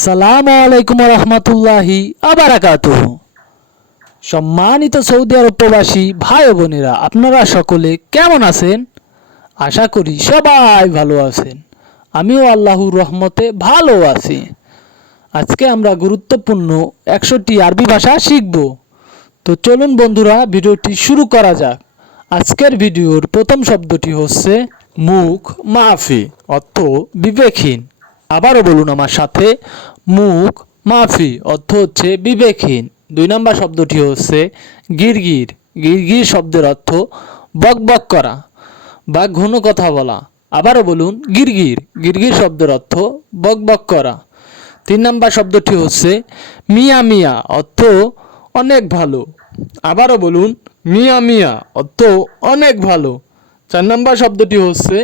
আসসালামু আলাইকুম রহমতুল্লাহি আবারাকাত সম্মানিত সৌদি আরব প্রবাসী ভাই বোনেরা, আপনারা সকলে কেমন আছেন? আশা করি সবাই ভালো আছেন। আমিও আল্লাহর রহমতে ভালো আছি। আজকে আমরা গুরুত্বপূর্ণ একশোটি আরবি ভাষা শিখব। তো চলুন বন্ধুরা, ভিডিওটি শুরু করা যাক। আজকের ভিডিওর প্রথম শব্দটি হচ্ছে মুখ মাফি, অর্থ বিবেকহীন। আবারও বলুন আমার সাথে মুখ মাফি, অর্থ হচ্ছে বিবেকহীন। দুই নম্বর শব্দটি হচ্ছে গিরগির। গিরগির শব্দের অর্থ বক বক করা বা ঘন কথা বলা। আবারও বলুন, গিরগির। গিরগির শব্দের অর্থ বক বক করা। তিন নম্বর শব্দটি হচ্ছে মিয়া মিয়া, অর্থ অনেক ভালো। আবারও বলুন, মিয়া মিয়া, অর্থ অনেক ভালো। চার নম্বর শব্দটি হচ্ছে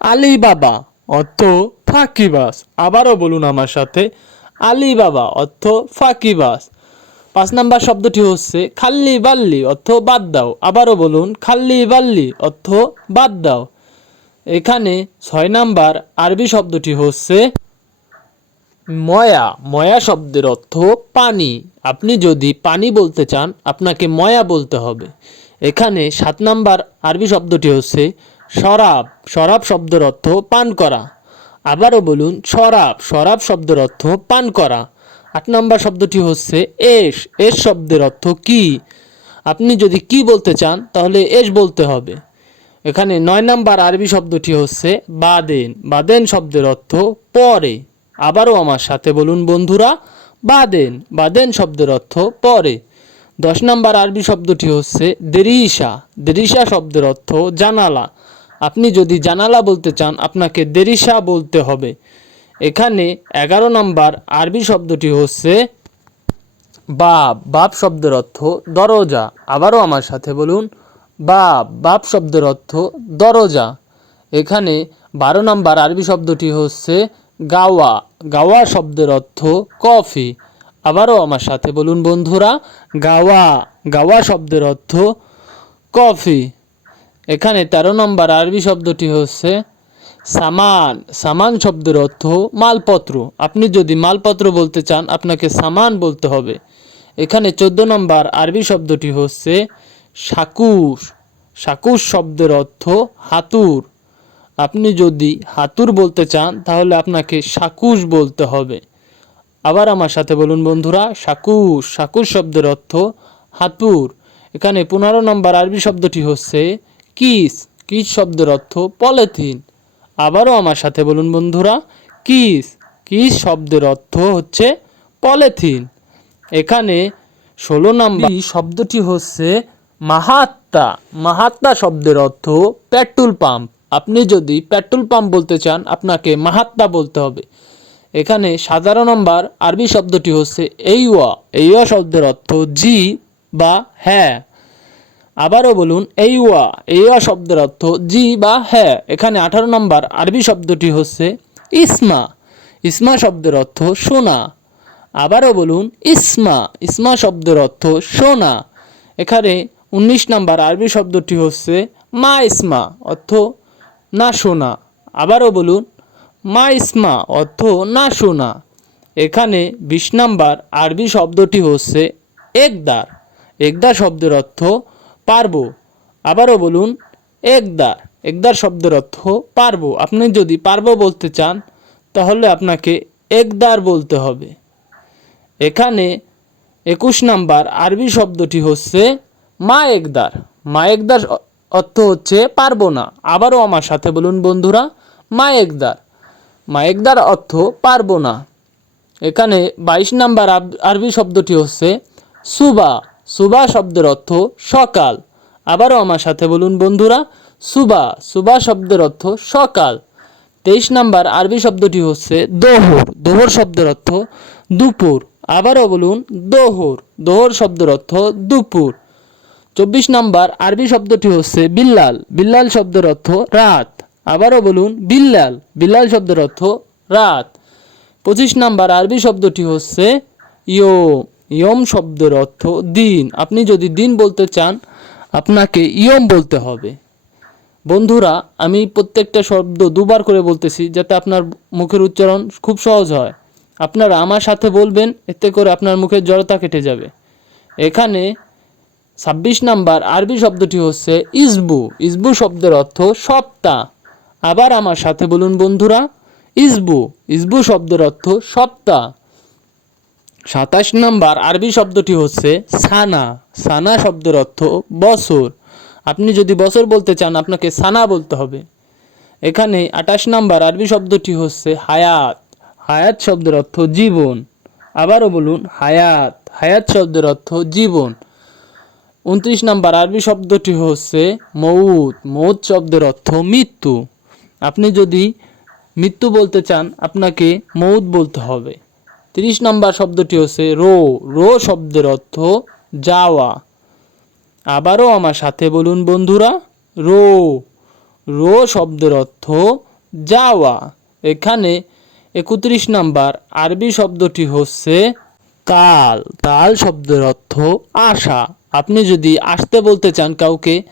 আলী বাবা অর্থ ফাঁকিবাস আবারও বলুন আমার সাথে আলী বাবা অর্থ ফাঁকিবাস পাঁচ নাম্বার শব্দটি হচ্ছে খাল্লি বাল্লি অর্থ বাদ দাও। আবারও বলুন, খাল্লি বাল্লি অর্থ বাদ দাও। এখানে ছয় নাম্বার আরবি শব্দটি হচ্ছে ময়া। ময়া শব্দের অর্থ পানি। আপনি যদি পানি বলতে চান, আপনাকে ময়া বলতে হবে। এখানে সাত নাম্বার আরবি শব্দটি হচ্ছে শরাব। শরাব শব্দের অর্থ পান করা। আবারও বলুন শরাব শরাব শব্দের অর্থ পান করা। আট নম্বর শব্দটি হচ্ছে এস। এস শব্দের অর্থ কি? আপনি যদি কি বলতে চান, তাহলে এস বলতে হবে। এখানে নয় নাম্বার আরবি শব্দটি হচ্ছে বাদেন। বাদেন শব্দের অর্থ পরে। আবারও আমার সাথে বলুন, বন্ধুরা, বাদেন। বাদেন শব্দের অর্থ পরে। দশ নাম্বার আরবি শব্দটি হচ্ছে দেরিসা দেরিসা শব্দের অর্থ জানালা। আপনি যদি জানালা বলতে চান, আপনাকে দেরিসা বলতে হবে। এখানে এগারো নম্বর আরবি শব্দটি হচ্ছে বাপ বাপ শব্দের অর্থ দরজা। আবারও আমার সাথে বলুন বাপ বাপ শব্দের অর্থ দরজা। এখানে বারো নম্বর আরবি শব্দটি হচ্ছে গাওয়া। গাওয়া শব্দের অর্থ কফি। আবারও আমার সাথে বলুন বন্ধুরা, গাওয়া। গাওয়া শব্দের অর্থ কফি। এখানে তেরো নম্বর আরবি শব্দটি হচ্ছে সামান। সামান শব্দের অর্থ মালপত্র। আপনি যদি মালপত্র বলতে চান, আপনাকে সামান বলতে হবে। এখানে চোদ্দ নম্বর আরবি শব্দটি হচ্ছে সাকুশ সাকুশ শব্দের অর্থ হাতুর। আপনি যদি হাতুর বলতে চান, তাহলে আপনাকে সাকুশ বলতে হবে। আবার আমার সাথে বলুন বন্ধুরা সাকুশ সাকুশ শব্দের অর্থ হাতুর। এখানে পনেরো নম্বর আরবি শব্দটি হচ্ছে কিস কিস শব্দের অর্থ পলিথিন। আবারও আমার সাথে বলুন বন্ধুরা, কিস কিস শব্দের অর্থ হচ্ছে পলিথিন। এখানে ষোলো নম্বর শব্দটি হচ্ছে মাহাত্মা মাহাত্মা শব্দের অর্থ পেট্রোল পাম্প। আপনি যদি পেট্রোল পাম্প বলতে চান, আপনাকে মাহাত্মা বলতে হবে। এখানে সাধারণ নম্বর আরবি শব্দটি হচ্ছে এইওয়া। এইওয়া শব্দের অর্থ জি বা হ্যাঁ। আবারও বলুন এইওয়া এইওয়া শব্দের অর্থ জি বা হ্যাঁ। এখানে আঠারো নম্বর আরবি শব্দটি হচ্ছে ইসমা। ইসমা শব্দের অর্থ সোনা। আবারও বলুন, ইসমা। ইসমা শব্দের অর্থ সোনা। এখানে উনিশ নম্বর আরবি শব্দটি হচ্ছে মা ইসমা, অর্থ না সোনা। আবারও বলুন, মা ইসমা, অর্থ না সোনা। এখানে বিশ নাম্বার আরবি শব্দটি হচ্ছে একদার। একদা শব্দের অর্থ পারব। আবারও বলুন, একদার একদার শব্দের অর্থ পারব। আপনি যদি পারব বলতে চান, তাহলে আপনাকে একদার বলতে হবে। এখানে একুশ নাম্বার আরবি শব্দটি হচ্ছে মা একদার। মা একদার অর্থ হচ্ছে পারব না। আবারও আমার সাথে বলুন বন্ধুরা, মা একদার। মা একদার অর্থ পারব না। এখানে বাইশ নাম্বার আরবি শব্দটি হচ্ছে সুবা। সুবা শব্দের অর্থ সকাল। আবারও আমার সাথে বলুন, বন্ধুরা, সুবা সুবা শব্দের অর্থ সকাল। তেইশ নাম্বার আরবি শব্দটি হচ্ছে দোহর। দোহর শব্দের অর্থ দুপুর। আবারও বলুন, দোহর। দোহর শব্দের অর্থ দুপুর। চব্বিশ নাম্বার আরবি শব্দটি হচ্ছে বিল্লাল। বিল্লাল শব্দের অর্থ রাত। আবারও বলুন, বিল্লাল। বিল্লাল শব্দের অর্থ রাত। পঁচিশ নাম্বার আরবি শব্দটি হচ্ছে ইয়ম। ইয়ম শব্দের অর্থ দিন। আপনি যদি দিন বলতে চান, আপনাকে ইয়ম বলতে হবে। বন্ধুরা, আমি প্রত্যেকটা শব্দ দুবার করে বলতেছি যাতে আপনার মুখের উচ্চারণ খুব সহজ হয়। আপনারা আমার সাথে বলবেন, এতে করে আপনার মুখের জড়তা কেটে যাবে। এখানে ছাব্বিশ নাম্বার আরবি শব্দটি হচ্ছে ইসবু। ইসবু শব্দের অর্থ সপ্তাহ। আবার আমার সাথে বলুন বন্ধুরা, ইসবু। ইসবু শব্দের অর্থ সপ্তাহ। সাতাশ নাম্বার আরবি শব্দটি হচ্ছে সানা। সানা শব্দের অর্থ বছর। আপনি যদি বছর বলতে চান, আপনাকে সানা বলতে হবে। এখানে আঠাশ নাম্বার আরবি শব্দটি হচ্ছে হায়াত। হায়াত শব্দের অর্থ জীবন। আবারও বলুন, হায়াত। হায়াত শব্দের অর্থ জীবন। উনত্রিশ নাম্বার আরবি শব্দটি হচ্ছে মৌত মৌত শব্দের অর্থ মৃত্যু। আপনি যদি মৃত্যু বলতে চান, আপনাকে মৌত বলতে হবে। তিরিশ নাম্বার শব্দটি হচ্ছে রো। রো শব্দের অর্থ যাওয়া। আবারও আমার সাথে বলুন বন্ধুরা, রো। রো শব্দের অর্থ যাওয়া। এখানে একত্রিশ নাম্বার আরবি শব্দটি হচ্ছে তাল তাল শব্দের অর্থ আশা। আপনি যদি আসতে বলতে চান কাউকে,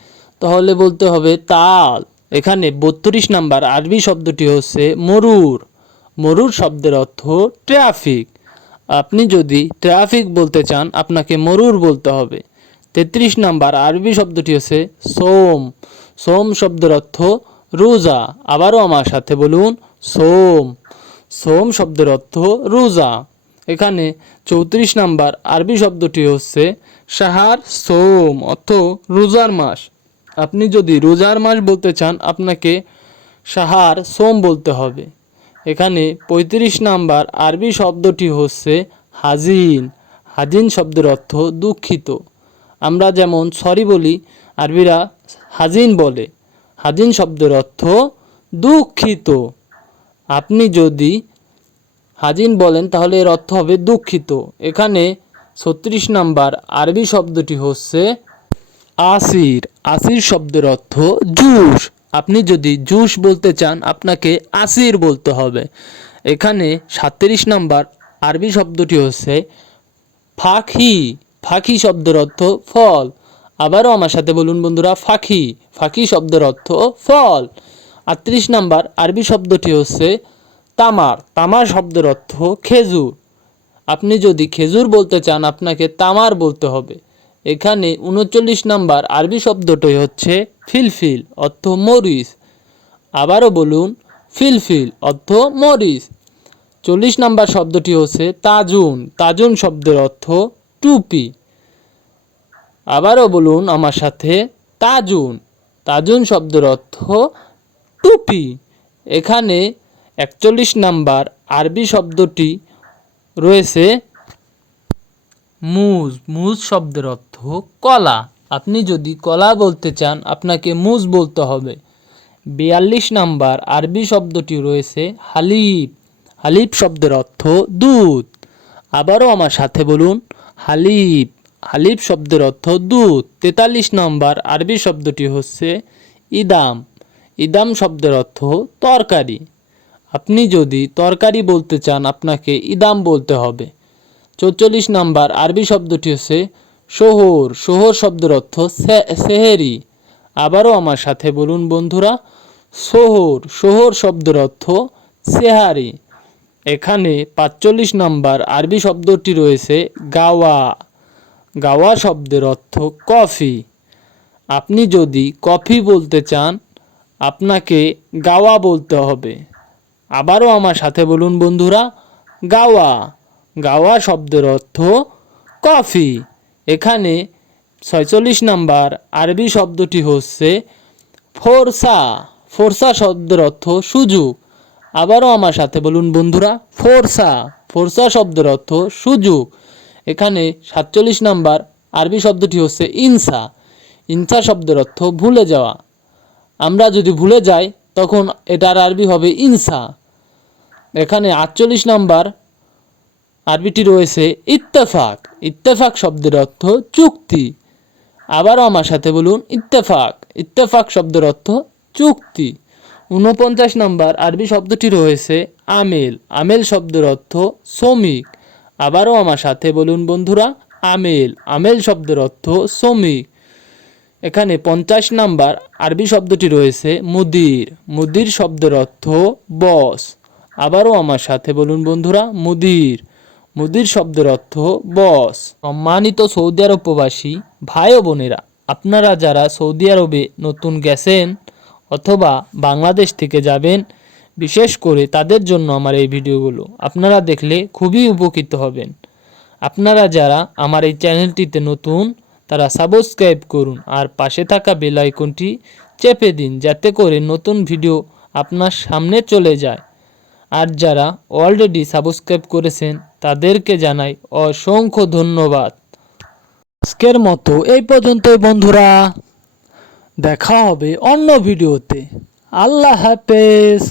তাহলে বলতে হবে তাল। এখানে বত্রিশ নাম্বার আরবি শব্দটি হচ্ছে মরুর। মরুর শব্দের অর্থ ট্রাফিক। আপনি যদি ট্রাফিক বলতে চান, আপনাকে মরুর বলতে হবে। তেত্রিশ নাম্বার আরবি শব্দটি হচ্ছে সোম। সোম শব্দের অর্থ রোজা। আবারও আমার সাথে বলুন, সোম। সোম শব্দের অর্থ রোজা। এখানে চৌত্রিশ নাম্বার আরবি শব্দটি হচ্ছে সাহার সোম, অর্থ রোজার মাস। আপনি যদি রোজার মাস বলতে চান, আপনাকে সাহার সোম বলতে হবে। এখানে পঁয়ত্রিশ নাম্বার আরবি শব্দটি হচ্ছে হাজিন। হাজিন শব্দের অর্থ দুঃখিত। আমরা যেমন সরি বলি, আরবিরা হাজিন বলে। হাজিন শব্দের অর্থ দুঃখিত। আপনি যদি হাজিন বলেন, তাহলে এর অর্থ হবে দুঃখিত। এখানে ছত্রিশ নাম্বার আরবি শব্দটি হচ্ছে আসির। আসির শব্দের অর্থ জুস। আপনি যদি জুস বলতে চান, আপনাকে আসির বলতে হবে। এখানে সাতত্রিশ নাম্বার আরবি শব্দটি হচ্ছে ফাঁকি। ফাঁকি শব্দের অর্থ ফল। আবারও আমার সাথে বলুন বন্ধুরা, ফাঁকি। ফাঁকি শব্দের অর্থ ফল। আটত্রিশ নাম্বার আরবি শব্দটি হচ্ছে তামার। তামার শব্দের অর্থ খেজুর। আপনি যদি খেজুর বলতে চান, আপনাকে তামার বলতে হবে। এখানে উনচল্লিশ নাম্বার আরবি শব্দটি হচ্ছে ফিলফিল অর্থ মরিচ আবারও বলুন, ফিলফিল অর্থ মরিচ চল্লিশ নাম্বার শব্দটি হচ্ছে তাজুন। তাজুন শব্দের অর্থ টুপি। আবারও বলুন আমার সাথে, তাজুন। তাজুন শব্দের অর্থ টুপি। এখানে একচল্লিশ নাম্বার আরবি শব্দটি রয়েছে মুজ। মুজ শব্দের অর্থ কলা। আপনি যদি কলা বলতে চান, আপনাকে মুজ বলতে হবে। বিয়াল্লিশ নাম্বার আরবি শব্দটি রয়েছে হালিব হালিব শব্দের অর্থ দুধ আবারও আমার সাথে বলুন হালিব হালিব শব্দের অর্থ দুধ তেতাল্লিশ নম্বর আরবি শব্দটি হচ্ছে ইদাম। ইদাম শব্দের অর্থ তরকারি। আপনি যদি তরকারি বলতে চান, আপনাকে ইদাম বলতে হবে। চৌচল্লিশ নাম্বার আরবি শব্দটি হচ্ছে শোহর শোহর শব্দের অর্থ সেহেরি। আবারও আমার সাথে বলুন বন্ধুরা, শোহর শোহর শব্দের অর্থ সেহারি। এখানে পাঁচচল্লিশ নাম্বার আরবি শব্দটি রয়েছে গাওয়া। গাওয়া শব্দের অর্থ কফি। আপনি যদি কফি বলতে চান, আপনাকে গাওয়া বলতে হবে। আবারও আমার সাথে বলুন বন্ধুরা, গাওয়া। গাওয়া শব্দের অর্থ কফি। এখানে ছয়চল্লিশ নাম্বার আরবি শব্দটি হচ্ছে ফোরসা। ফোরসা শব্দের অর্থ সুযোগ। আবারও আমার সাথে বলুন বন্ধুরা, ফোরসা। ফোরসা শব্দের অর্থ সুযোগ। এখানে সাতচল্লিশ নাম্বার আরবি শব্দটি হচ্ছে ইনসা। ইনসা শব্দের অর্থ ভুলে যাওয়া। আমরা যদি ভুলে যাই, তখন এটার আরবি হবে ইনসা। এখানে আটচল্লিশ নাম্বার আরবিটি রয়েছে ইত্তেফাক। ইত্তেফাক শব্দের অর্থ চুক্তি। আবারও আমার সাথে বলুন, ইত্তেফাক। ইত্তেফাক শব্দের অর্থ চুক্তি। ঊনপঞ্চাশ নম্বর আরবি শব্দটি রয়েছে আমেল। আমেল শব্দের অর্থ শ্রমিক। আবারও আমার সাথে বলুন বন্ধুরা, আমেল। আমেল শব্দের অর্থ শ্রমিক। এখানে পঞ্চাশ নাম্বার আরবি শব্দটি রয়েছে মুদির। মুদির শব্দের অর্থ বস। আবারও আমার সাথে বলুন বন্ধুরা, মুদির। মুদির শব্দের অর্থ, বস। সম্মানিত সৌদি আরব ভাই ও বোনেরা, আপনারা যারা সৌদি আরবে নতুন গেছেন অথবা বাংলাদেশ থেকে যাবেন, বিশেষ করে তাদের জন্য আমার এই ভিডিওগুলো, আপনারা দেখলে খুবই উপকৃত হবেন। আপনারা যারা আমার এই চ্যানেলটিতে নতুন, তারা সাবস্ক্রাইব করুন আর পাশে থাকা বেল আইকনটি চেপে দিন যাতে করে নতুন ভিডিও আপনার সামনে চলে যায়। আর যারা অলরেডি সাবস্ক্রাইব করেছেন তাদেরকে জানাই অসংখ্য ধন্যবাদ। আজকের মতো এই পর্যন্তই বন্ধুরা। দেখা হবে অন্য ভিডিওতে। আল্লাহ হাফেজ।